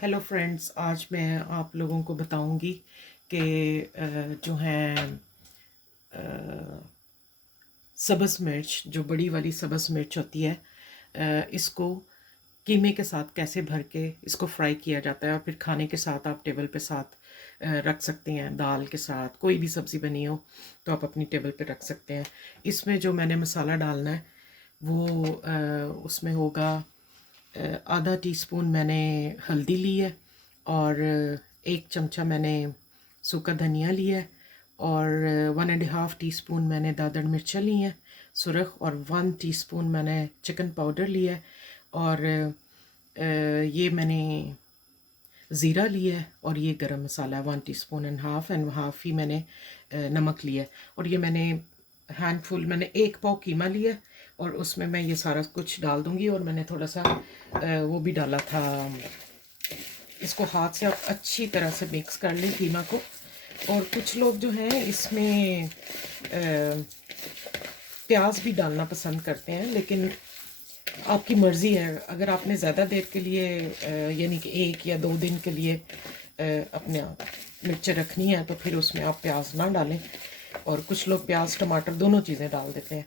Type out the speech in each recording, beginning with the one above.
Hello friends, आज मैं आप लोगों को बताऊंगी कि जो है सब्ज़ मिर्च, जो बड़ी वाली सब्ज़ मिर्च होती है, इसको कीमे के साथ कैसे भर के इसको फ्राई किया जाता है और फिर खाने के साथ आप टेबल पे साथ रख सकते हैं। दाल के साथ कोई भी सब्ज़ी बनी हो तो आप अपनी टेबल पे रख सकते हैं। इसमें जो मैंने मसाला डालना है वो उसमें होगा आधा टीस्पून मैंने हल्दी ली है, और 1 चमचा मैंने सूखा धनिया लिया है, और 1.5 टीस्पून मैंने दादड़ मिर्चा ली हैं सुरख, और 1 टीस्पून मैंने चिकन पाउडर लिया है, और ये मैंने ज़ीरा लिया है, और ये गरम मसाला 1 टीस्पून एंड हाफ ही मैंने नमक लिया है। और ये मैंने हैंडफुल, मैंने 1 पाव कीमा लिया है, और उसमें मैं ये सारा कुछ डाल दूँगी। और मैंने थोड़ा सा वो भी डाला था, इसको हाथ से आप अच्छी तरह से मिक्स कर लें कीमा को। और कुछ लोग जो हैं इसमें प्याज भी डालना पसंद करते हैं, लेकिन आपकी मर्ज़ी है। अगर आपने ज़्यादा देर के लिए यानी कि 1 या 2 दिन के लिए अपने मिर्च रखनी है तो फिर उसमें आप प्याज ना डालें। और कुछ लोग प्याज टमाटर दोनों चीज़ें डाल देते हैं,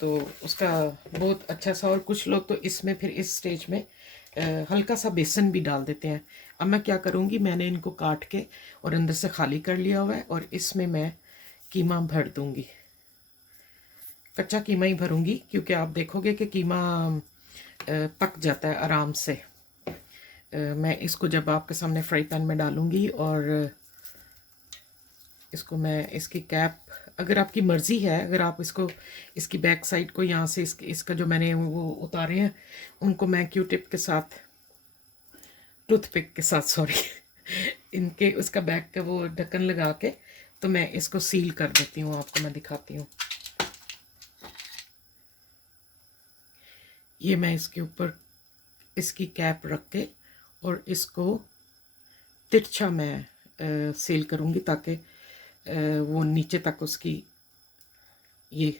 तो उसका बहुत अच्छा सा। और कुछ लोग तो इसमें फिर इस स्टेज में हल्का सा बेसन भी डाल देते हैं। अब मैं क्या करूँगी, मैंने इनको काट के और अंदर से खाली कर लिया हुआ है, और इसमें मैं कीमा भर दूँगी। कच्चा कीमा ही भरूँगी, क्योंकि आप देखोगे कि कीमा पक जाता है आराम से। मैं इसको जब आपके सामने फ्राई पैन में डालूँगी, और इसको मैं इसकी कैप, अगर आपकी मर्ज़ी है, अगर आप इसको इसकी बैक साइड को यहाँ से इसका जो मैंने वो उतारे हैं उनको मैं क्यू टिप के साथ, टूथपिक के साथ सॉरी इनके उसका बैक का वो ढक्कन लगा के तो मैं इसको सील कर देती हूँ। आपको मैं दिखाती हूँ। ये मैं इसके ऊपर इसकी कैप रख के और इसको तिरछा मैं सील करूँगी, ताकि वो नीचे तक उसकी ये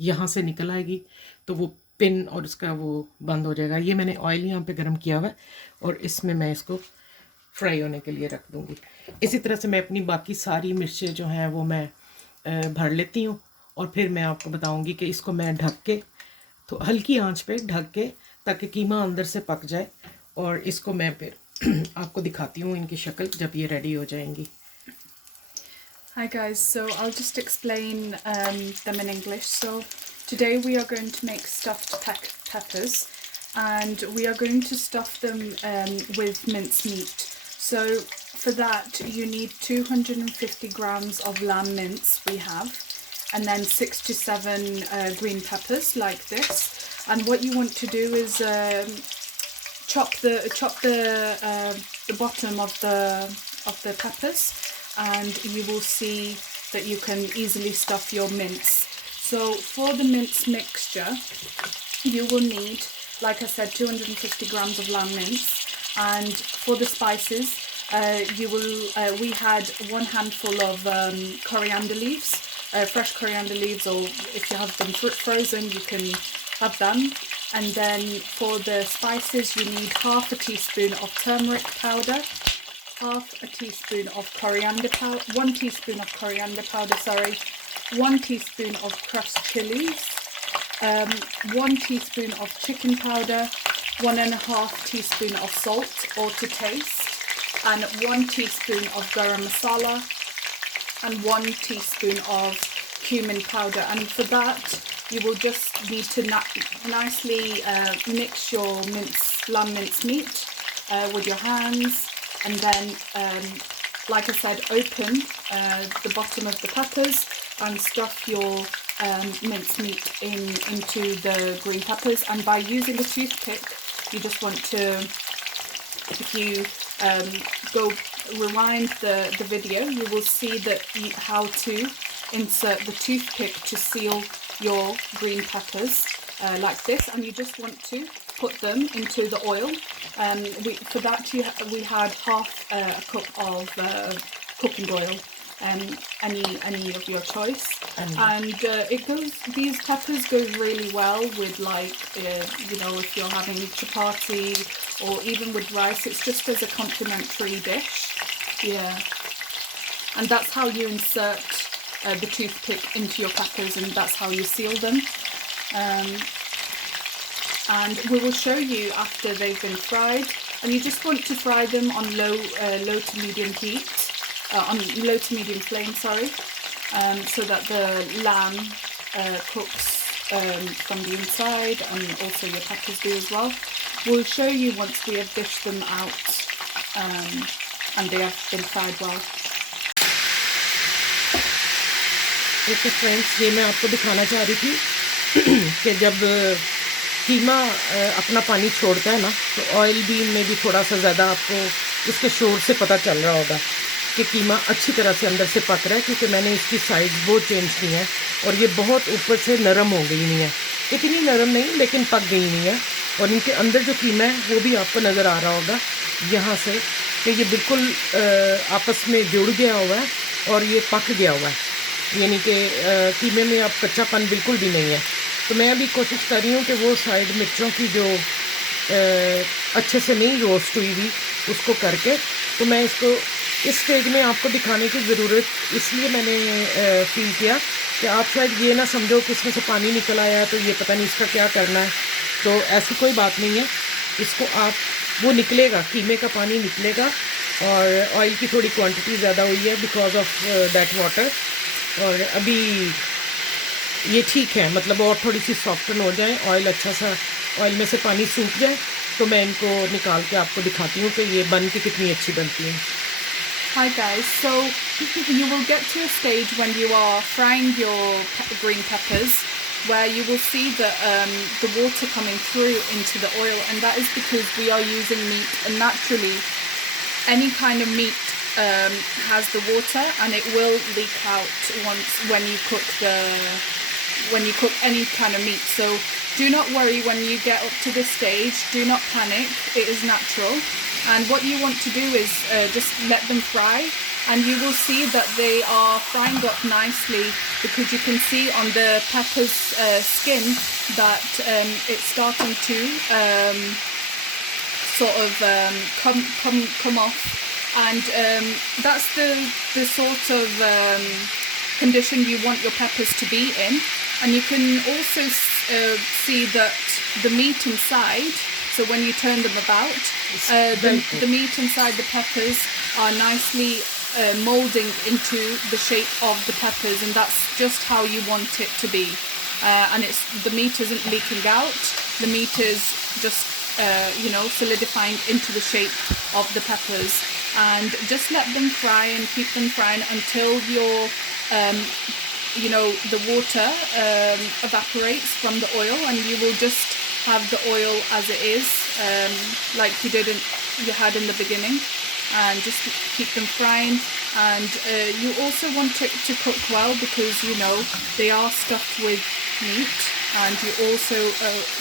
यहाँ से निकल आएगी, तो वो पिन और उसका वो बंद हो जाएगा। ये मैंने ऑयल यहाँ पे गरम किया हुआ है, और इसमें मैं इसको फ्राई होने के लिए रख दूँगी। इसी तरह से मैं अपनी बाकी सारी मिर्चें जो हैं वो मैं भर लेती हूँ, और फिर मैं आपको बताऊँगी कि इसको मैं ढक के, तो हल्की आंच पे ढक के, ताकि कीमा अंदर से पक जाए। और इसको मैं फिर आपको दिखाती हूँ इनकी शक्ल जब ये रेडी हो जाएंगी। Hi guys, so I'll just explain them in English. So today we are going to make stuffed peppers, and we are going to stuff them with minced meat. So for that you need 250 grams of lamb mince we have, and then 6 to 7 green peppers like this. And what you want to do is chop the bottom of the peppers, and you will see that you can easily stuff your mince. So for the mince mixture you will need, like I said, 250 grams of lamb mince. And for the spices we had 1 handful of coriander leaves, fresh coriander leaves, or if you have them frozen you can have them. And then for the spices you need half a teaspoon of turmeric powder, half a teaspoon of coriander powder, 1 teaspoon of coriander powder, 1 teaspoon of crushed chilies, 1 teaspoon of chicken powder, 1.5 teaspoon of salt or to taste, and 1 teaspoon of garam masala, and 1 teaspoon of cumin powder. And for that you will just need to nicely mix your lamb mince meat with your hands, and then like I said, open the bottom of the peppers and stuff your minced meat into the green peppers. And by using a toothpick, you just want to, if you go rewind the video, you will see that how to insert the toothpick to seal your green peppers like this. And you just want to put them into the oil. For that we had half a cup of cooking oil. any of your choice. And And these peppers go really well with, like, you know, if you're having chapati or even with rice. It's just as a complimentary dish. Yeah. And that's how you insert the toothpick into your peppers, and that's how you seal them. And we will show you after they've been fried, and you just want to fry them on low to medium heat, on low to medium flame, sorry, so that the lamb cooks from the inside, and also your peppers do as well. We'll show you once we have dished them out and they have been fried well. देखिए फ्रेंड्स, ये मैं आपको दिखाना चाह रही थी कि जब कीमा अपना पानी छोड़ता है ना, तो ऑयल भी में भी थोड़ा सा ज़्यादा आपको इसके शोर से पता चल रहा होगा कि कीमा अच्छी तरह से अंदर से पक रहा है, क्योंकि मैंने इसकी साइड्स बहुत चेंज की हैं और ये बहुत ऊपर से नरम हो गई नहीं है, इतनी नरम नहीं लेकिन पक गई नहीं है। और इनके अंदर जो कीमा है वो भी आपको नज़र आ रहा होगा यहाँ से कि ये बिल्कुल आपस में जुड़ गया हुआ है और ये पक गया हुआ है, यानी कि कीमे में अब कच्चापन बिल्कुल भी नहीं है। तो मैं अभी कोशिश कर रही हूँ कि वो साइड मिर्चों की जो अच्छे से नहीं रोस्ट हुई हुई उसको करके, तो मैं इसको इस स्टेज में आपको दिखाने की ज़रूरत इसलिए मैंने फ़ील किया कि आप शायद ये ना समझो कि इसमें से पानी निकल आया है तो ये पता नहीं इसका क्या करना है। तो ऐसी कोई बात नहीं है, इसको आप वो निकलेगा, कीमे का पानी निकलेगा, और ऑयल की थोड़ी क्वांटिटी ज़्यादा हुई है बिकॉज ऑफ दैट वाटर। और अभी ये ठीक है, मतलब और थोड़ी सी सॉफ्टन हो जाए, ऑयल अच्छा सा, ऑयल में से पानी सूख जाए, तो मैं इनको निकाल के आपको दिखाती हूँ कि ये बन के कितनी अच्छी बनती है। Hi guys, so you will get to a stage when you are frying your green peppers where you will see that the water coming through into the oil, and that is because we are using meat, and naturally any kind of meat has the water and it will leak out when you cook any kind of meat. So do not worry when you get up to this stage, do not panic, it is natural. And what you want to do is just let them fry, and you will see that they are frying up nicely, because you can see on the pepper's skin that it's starting to sort of come off, and that's the sort of condition you want your peppers to be in. And you can also see that the meat inside, so when you turn them about, the meat inside the peppers are nicely moulding into the shape of the peppers, and that's just how you want it to be. And the meat isn't leaking out, the meat is just you know, solidifying into the shape of the peppers. And just let them fry and keep them frying until your you know, the water evaporates from the oil, and you will just have the oil as it is, like you had in the beginning, and just keep them frying. And you also want it to cook well, because you know they are stuffed with meat, and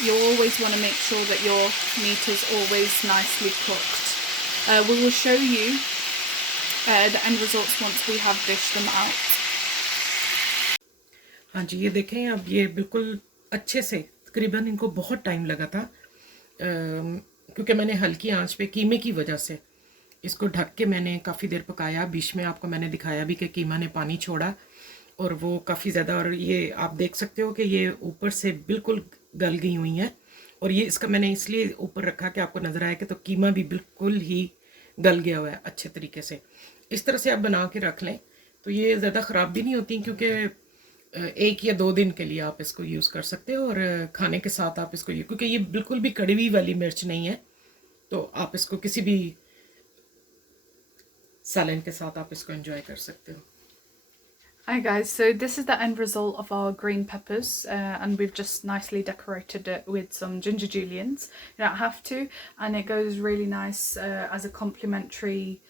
you always want to make sure that your meat is always nicely cooked. We will show you the end results once we have dished them out. हाँ जी, ये देखें, अब ये बिल्कुल अच्छे से, तकरीबन इनको बहुत टाइम लगा था क्योंकि मैंने हल्की आंच पे कीमे की वजह से इसको ढक के मैंने काफ़ी देर पकाया। बीच में आपको मैंने दिखाया भी कि कीमा ने पानी छोड़ा और वो काफ़ी ज़्यादा, और ये आप देख सकते हो कि ये ऊपर से बिल्कुल गल गई हुई हैं। और ये इसका मैंने इसलिए ऊपर रखा कि आपको नज़र आए कि तो कीमा भी बिल्कुल ही गल गया हुआ है अच्छे तरीके से। इस तरह से आप बना के रख लें तो ये ज़्यादा ख़राब भी नहीं होती, क्योंकि 1 या 2 दिन के लिए आप इसको यूज़ कर सकते हो, और खाने के साथ आप इसको, क्योंकि ये बिल्कुल भी कड़वी वाली मिर्च नहीं है, तो आप इसको किसी भी सालन के साथ आप इसको एंजॉय कर सकते हो। Hi guys, so this is the end result of our green peppers, and we've just nicely decorated it with some ginger juliennes. You don't have to, and it goes really nice as a complimentary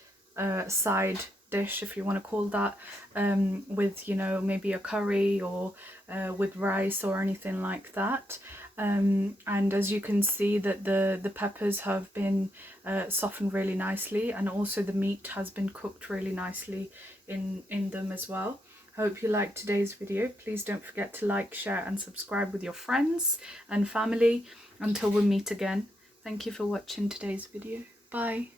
side dish, if you want to call that, with, you know, maybe a curry or with rice or anything like that. and as you can see that the peppers have been softened really nicely, and also the meat has been cooked really nicely in them as well. I hope you liked today's video. Please don't forget to like, share and subscribe with your friends and family. Until we meet again, thank you for watching today's video. Bye.